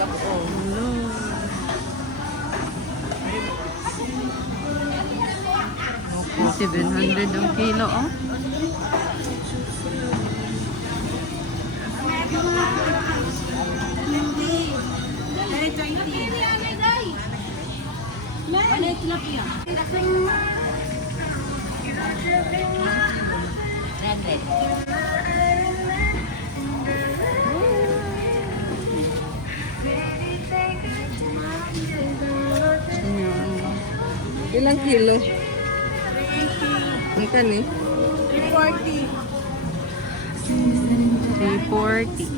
Oh, no. Okay, 700 ang kilo, oh. Ilang kilo? Ang kan eh? 340. 340.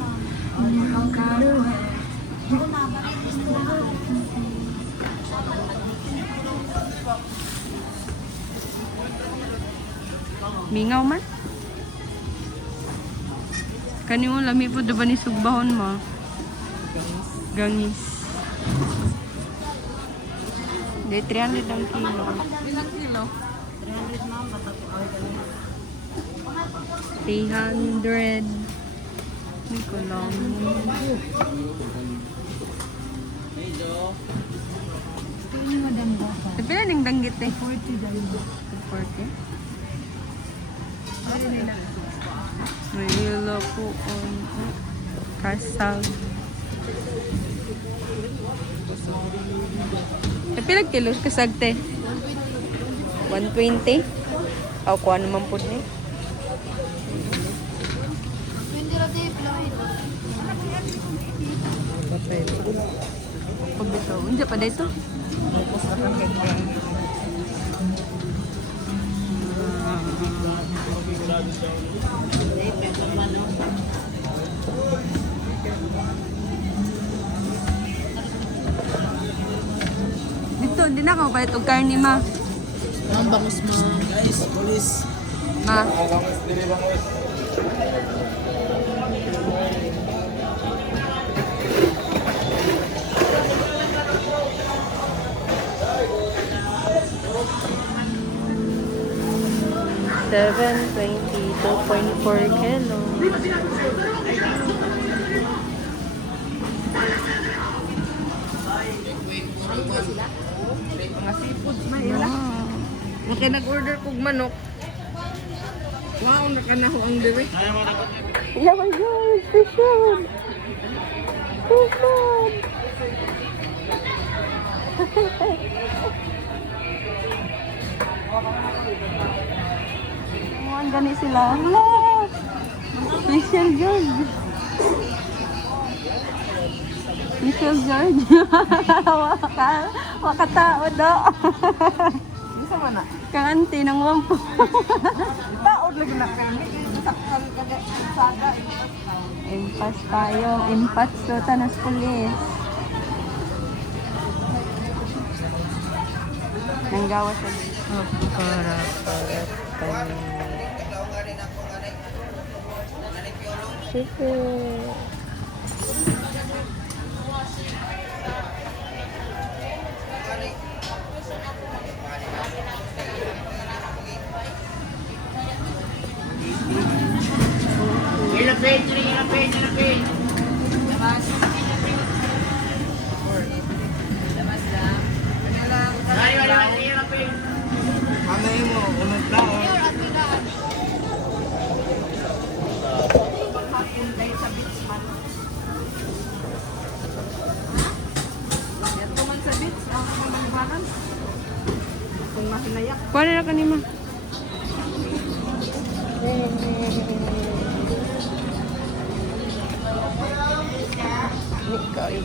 Mingaw man? Kani mo lami po diba ni sugbahon mo? Gangis. Di 300 ang kilo. Ilang kilo? 300 ma'am, bata ko 300. Hindi ko lang. Ini madam ba? Tapi na ning danggit eh. 40 dahil. 40. May ilo po on kasag. Pila kilos kasag te? 120? O kuha naman po ni. 20 rati flight. Pabito. Unsa pa dito? Dito, hindi na ako palit og karni ma. Ang bangus mo. Guys, police. Ma. $7.22.4 kilo. Mga seafoods na ila. Okay, nag-order kog manok. Wow, nakanaho ang diri. Yeah, my God, special. Special. Ang gani sila. Wala. Special George. Special George. Wakatao do. Isa man na. Kaanti ng wampo. Taod lagi na kami. Sakal kada saga. Impas tayo. Impas so tanas pulis. Nanggawa sa para. Sige. Ilapin. Labas. Labas lang. Wali, ilapin. Mamay mo, unod na. Sa beach man. Ito man sa beach, ako magbaran. Kung mahinayak. Kuha na kanima. Nikay.